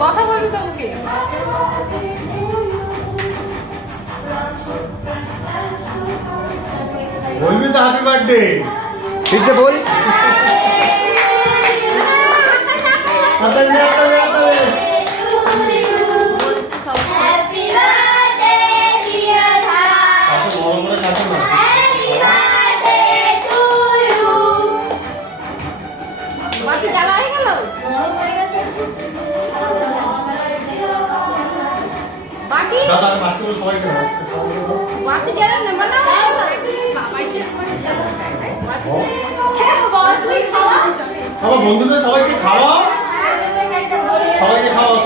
কথা বলবি তোমাকে বলবি তো হ্যাপি বার্থডে फिर से बोल বাতি জ্বালা হয়ে গেল বাতি দাদা বাচ্চাগুলো সবাইকে বাতি জ্বালা না বানা আমার বন্ধুদের সবাইকে খাওয়া সবাইকে খাওয়া